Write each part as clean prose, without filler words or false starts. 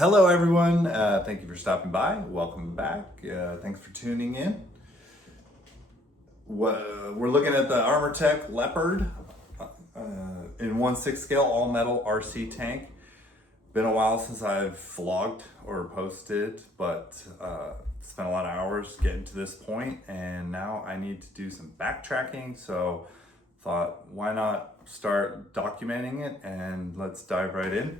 Hello everyone, thank you for stopping by. Welcome back. Thanks for tuning in. We're looking at the Armortek Leopard in 1/6 scale all metal RC tank. Been a while since I've vlogged or posted, but spent a lot of hours getting to this point, and now I need to do some backtracking. So thought, why not start documenting it, and let's dive right in.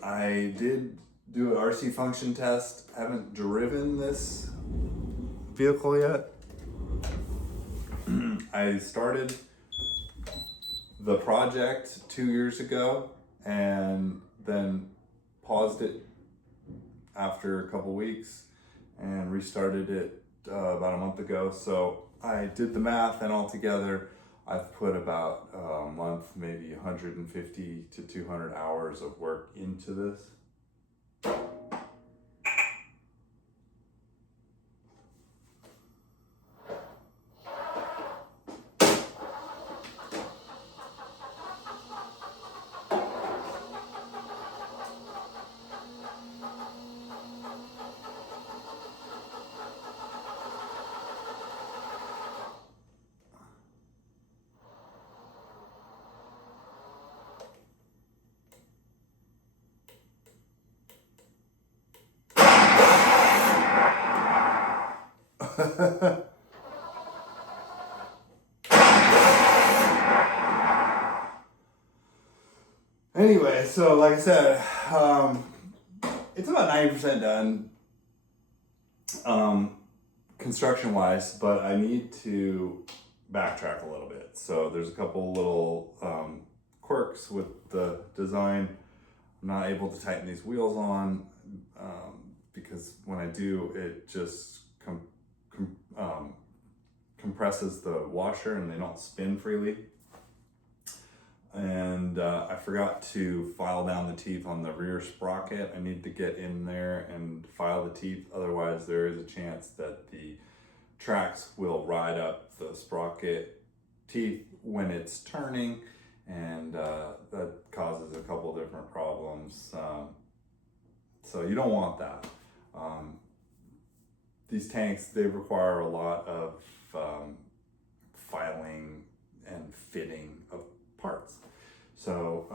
I did do an RC function test. Haven't driven this vehicle yet. I started the project 2 years ago and then paused it after a couple weeks and restarted it about a month ago. So I did the math, and altogether I've put about a month, maybe 150 to 200 hours of work into this. Anyway, so like I said, it's about 90% done construction wise, but I need to backtrack a little bit. So there's a couple little quirks with the design. I'm not able to tighten these wheels on because when I do, it just compresses the washer and they don't spin freely. And I forgot to file down the teeth on the rear sprocket. I need to get in there and file the teeth, otherwise there is a chance that the tracks will ride up the sprocket teeth when it's turning, and that causes a couple different problems. So you don't want that. These tanks, they require a lot of filing and fitting of parts. So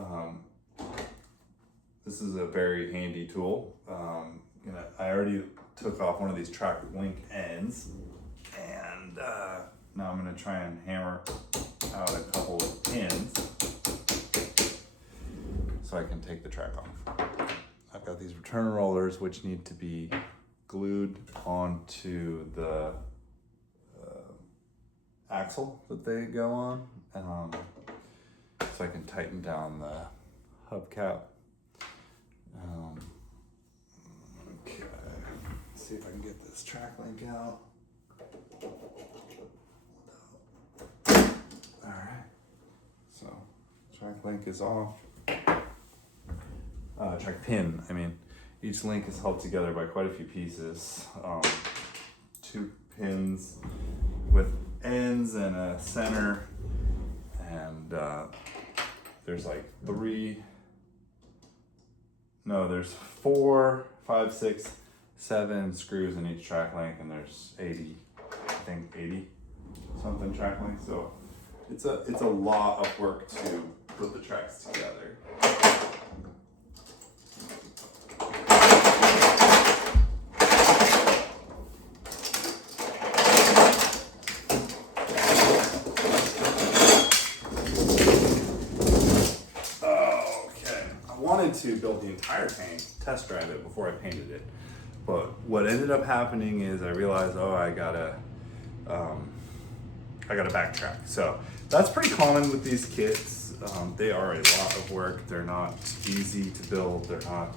this is a very handy tool. I already took off one of these track link ends, and now I'm going to try and hammer out a couple of pins so I can take the track off. I've got these return rollers which need to be glued onto the axle that they go on, so I can tighten down the hubcap. Okay, let's see if I can get this track link out. All right, so track link is off. Track pin, I mean. Each link is held together by quite a few pieces. 2 pins with ends and a center, and there's like there's 4, 5, 6, 7 screws in each track link, and there's 80 something track link. So it's a lot of work to put the tracks together. To build the entire tank, test drive it before I painted it, but what ended up happening is I realized, I gotta backtrack. So that's pretty common with these kits. They are a lot of work. They're not easy to build. They're not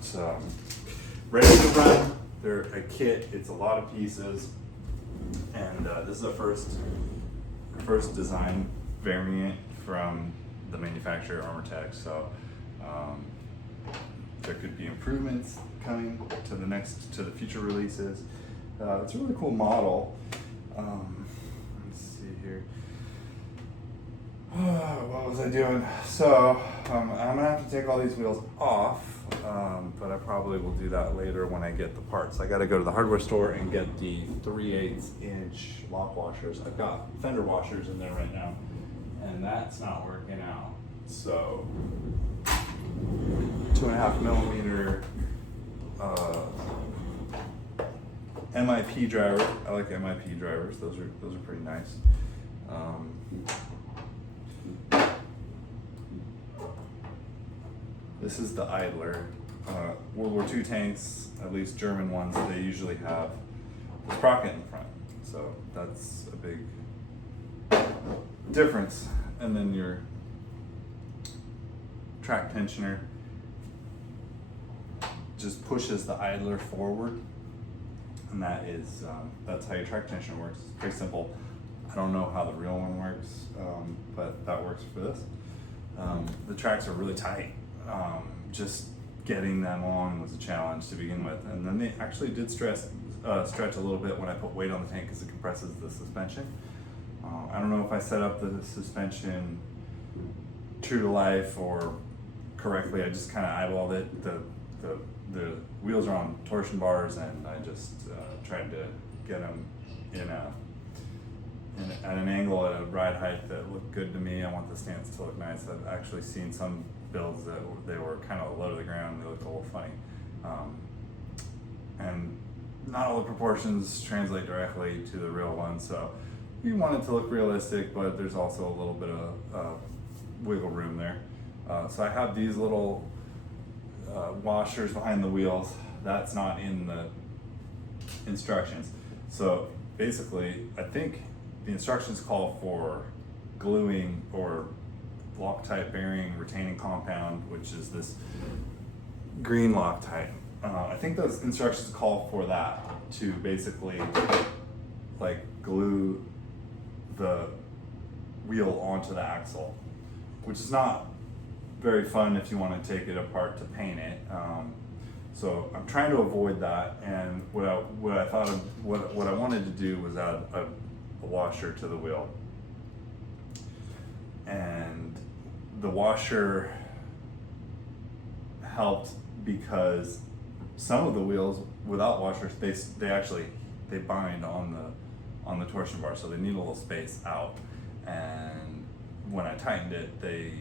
ready to run. They're a kit. It's a lot of pieces, and this is the first design variant from the manufacturer Armortek. So there could be improvements coming to the future releases. It's a really cool model. Let's see here. What was I doing? So I'm gonna have to take all these wheels off, but I probably will do that later when I get the parts. I gotta go to the hardware store and get the 3/8 inch lock washers. I've got fender washers in there right now, and that's not working out. So 2.5 millimeter MIP driver. I like MIP drivers. Those are pretty nice. This is the idler. World War II tanks, at least German ones, they usually have the sprocket in front. So that's a big difference. And then your track tensioner just pushes the idler forward. And that is, that's how your track tensioner works. It's pretty simple. I don't know how the real one works, but that works for this. The tracks are really tight. Just getting them on was a challenge to begin with, and then they actually did stretch a little bit when I put weight on the tank because it compresses the suspension. I don't know if I set up the suspension true to life or correctly. I just kind of eyeballed it. The wheels are on torsion bars, and I just tried to get them at an angle at a ride height that looked good to me. I want the stance to look nice. I've actually seen some builds that they were kind of low to the ground. They looked a little funny, and not all the proportions translate directly to the real one. So you want it to look realistic, but there's also a little bit of wiggle room there. So I have these little washers behind the wheels. That's not in the instructions. So basically, I think the instructions call for gluing or Loctite bearing retaining compound, which is this green Loctite. I think those instructions call for that to basically like glue the wheel onto the axle, which is not very fun if you want to take it apart to paint it. So I'm trying to avoid that, and what I wanted to do was add a washer to the wheel, and the washer helped because some of the wheels without washers they bind on the torsion bar, so they need a little space out, and when I tightened it they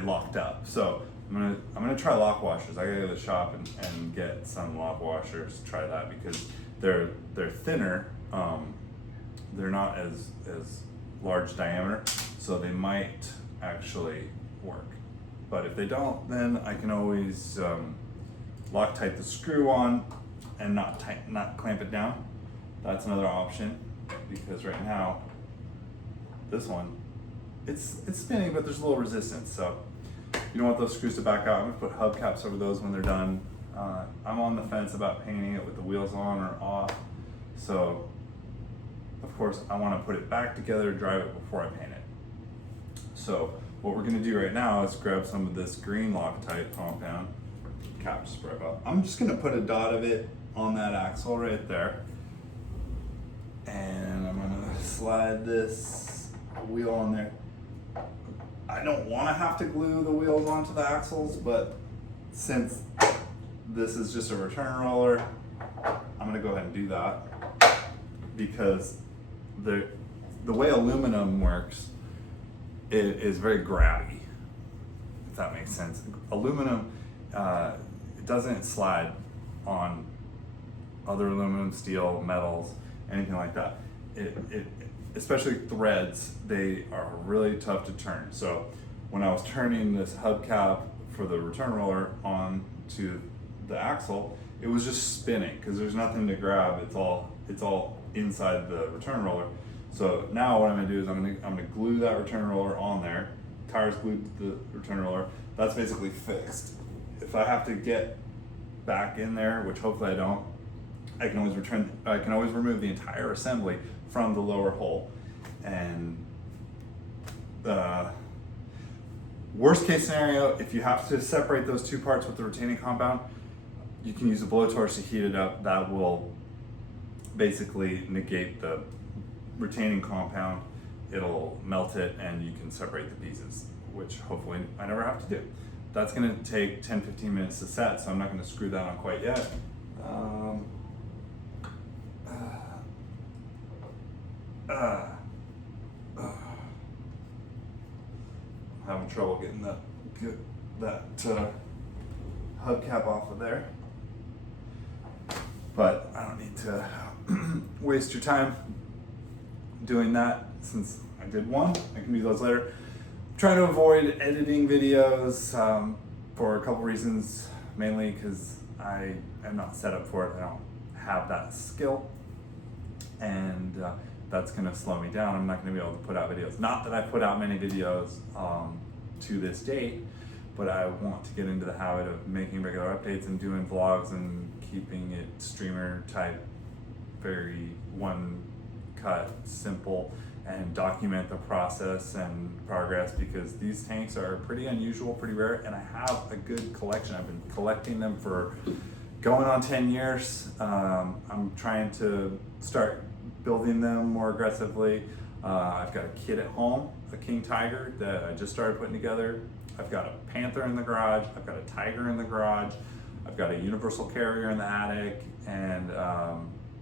locked up. So I'm gonna try lock washers. I gotta go to the shop and get some lock washers, try that, because they're thinner. They're not as large diameter, so they might actually work. But if they don't, then I can always Loctite the screw on and not clamp it down. That's another option, because right now this one it's spinning, but there's a little resistance. So you don't want those screws to back out. I'm gonna put hubcaps over those when they're done. I'm on the fence about painting it with the wheels on or off. So of course I want to put it back together, drive it before I paint it. So what we're gonna do right now is grab some of this green Loctite compound, cap spray up. I'm just gonna put a dot of it on that axle right there. And I'm gonna slide this wheel on there. I don't wanna have to glue the wheels onto the axles, but since this is just a return roller, I'm gonna go ahead and do that, because the way aluminum works, it is very grabby, if that makes sense. Aluminum, it doesn't slide on other aluminum, steel, metals, anything like that. Especially threads, they are really tough to turn. So when I was turning this hubcap for the return roller onto the axle, it was just spinning because there's nothing to grab. It's all inside the return roller. So now what I'm gonna do is I'm gonna glue that return roller on there. Tires glued to the return roller. That's basically fixed. If I have to get back in there, which hopefully I don't, I can always remove the entire assembly from the lower hole. And the worst case scenario, if you have to separate those two parts with the retaining compound, you can use a blowtorch to heat it up. That will basically negate the retaining compound it'll melt it and you can separate the pieces, which hopefully I never have to do. That's gonna take 10-15 minutes to set, so I'm not gonna screw that on quite yet. I'm having trouble getting that hubcap off of there. But I don't need to waste your time doing that since I did one. I can do those later. I'm trying to avoid editing videos for a couple reasons, mainly because I am not set up for it. I don't have that skill, and that's gonna slow me down. I'm not gonna be able to put out videos. Not that I put out many videos to this date, but I want to get into the habit of making regular updates and doing vlogs and keeping it streamer type, very one cut, simple, and document the process and progress, because these tanks are pretty unusual, pretty rare, and I have a good collection. I've been collecting them for going on 10 years. I'm trying to start building them more aggressively. I've got a kit at home, a King Tiger that I just started putting together. I've got a Panther in the garage. I've got a Tiger in the garage. I've got a Universal Carrier in the attic, and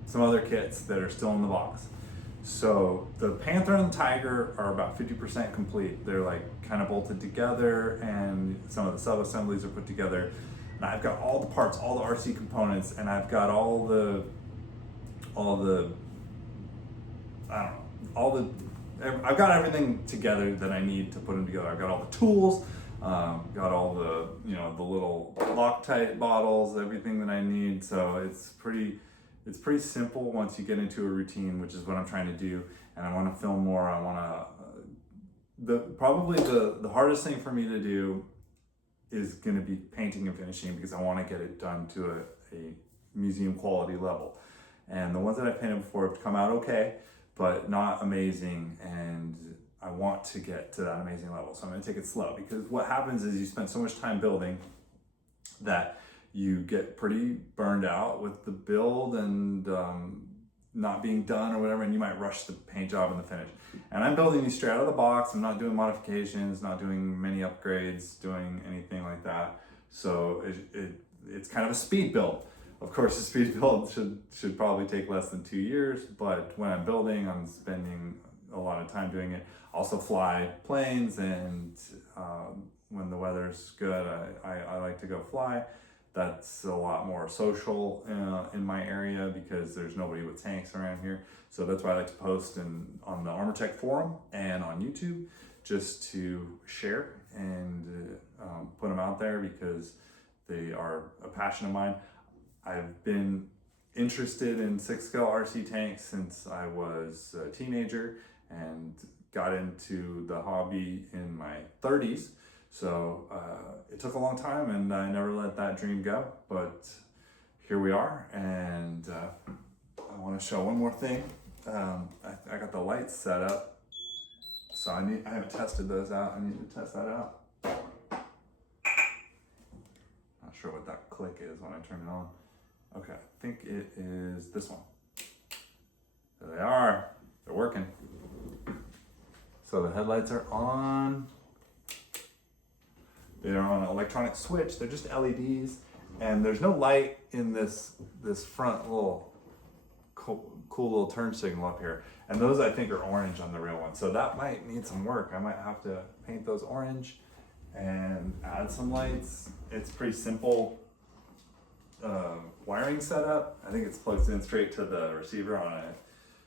some other kits that are still in the box. So the Panther and the Tiger are about 50% complete. They're like kind of bolted together, and some of the sub-assemblies are put together. And I've got all the parts, all the RC components, and I've got I've got everything together that I need to put them together. I've got all the tools, got all the, the little Loctite bottles, everything that I need. So it's pretty simple once you get into a routine, which is what I'm trying to do. And I want to film more. I want to, probably the hardest thing for me to do is going to be painting and finishing, because I want to get it done to a museum quality level. And the ones that I've painted before have come out okay, but not amazing. And I want to get to that amazing level. So I'm going to take it slow, because what happens is you spend so much time building that you get pretty burned out with the build and not being done or whatever, and you might rush the paint job and the finish. And I'm building these straight out of the box. I'm not doing modifications, not doing many upgrades, doing anything like that. So it's kind of a speed build. Of course, a speed build should probably take less than 2 years, but when I'm building, I'm spending a lot of time doing it. I also fly planes, and when the weather's good, I like to go fly. That's a lot more social in my area, because there's nobody with tanks around here. So that's why I like to post on the Armortek forum and on YouTube, just to share and put them out there, because they are a passion of mine. I've been interested in 6-scale RC tanks since I was a teenager, and got into the hobby in my 30s. So it took a long time, and I never let that dream go, but here we are. And I want to show one more thing. I got the lights set up, so I haven't tested those out. I need to test that out. Not sure what that click is when I turn it on. Okay, I think it is this one. There they are. They're working. So the headlights are on. They're on an electronic switch. They're just LEDs, and there's no light in this front little cool little turn signal up here. And those, I think, are orange on the real one. So that might need some work. I might have to paint those orange and add some lights. It's pretty simple wiring setup. I think it's plugged in straight to the receiver on a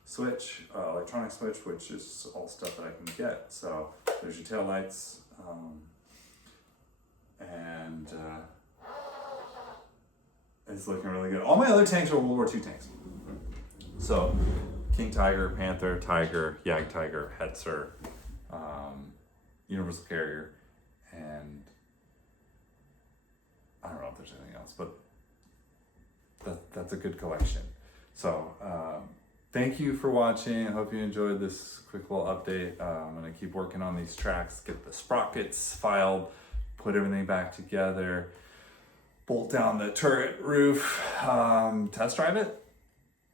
switch, electronic switch, which is all stuff that I can get. So there's your tail lights. And it's looking really good. All my other tanks are World War II tanks. So King Tiger, Panther, Tiger, Jag Tiger, Hetzer, Universal Carrier, and I don't know if there's anything else, but that's a good collection. So thank you for watching. I hope you enjoyed this quick little update. I'm gonna keep working on these tracks, get the sprockets filed, put everything back together, bolt down the turret roof, test drive it,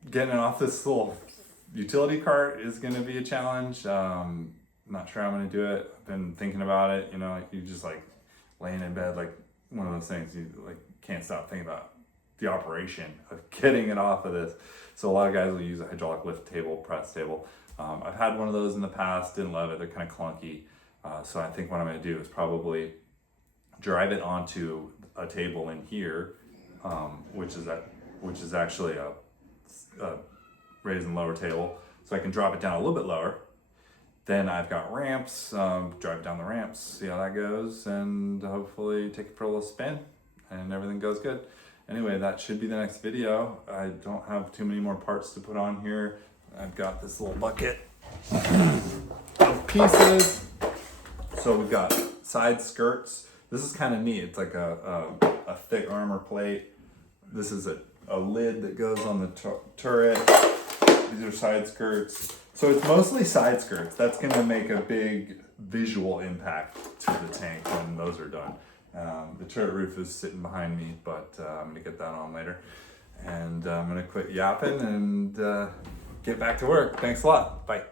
getting it off this little utility cart is gonna be a challenge. Not sure how I'm gonna do it. I've been thinking about it, you know, like you just like laying in bed, like one of those things you like can't stop thinking about the operation of getting it off of this. So a lot of guys will use a hydraulic lift table, press table. I've had one of those in the past, didn't love it. They're kind of clunky. So I think what I'm gonna do is probably drive it onto a table in here, which is actually a raise and lower table. So I can drop it down a little bit lower. Then I've got ramps, drive down the ramps, see how that goes, and hopefully take it for a little spin and everything goes good. Anyway, that should be the next video. I don't have too many more parts to put on here. I've got this little bucket of pieces. So we've got side skirts. This is kind of neat. It's like a thick armor plate. This is a lid that goes on the turret. These are side skirts. So it's mostly side skirts. That's gonna make a big visual impact to the tank when those are done. The turret roof is sitting behind me, but I'm gonna get that on later. And I'm gonna quit yapping and get back to work. Thanks a lot. Bye.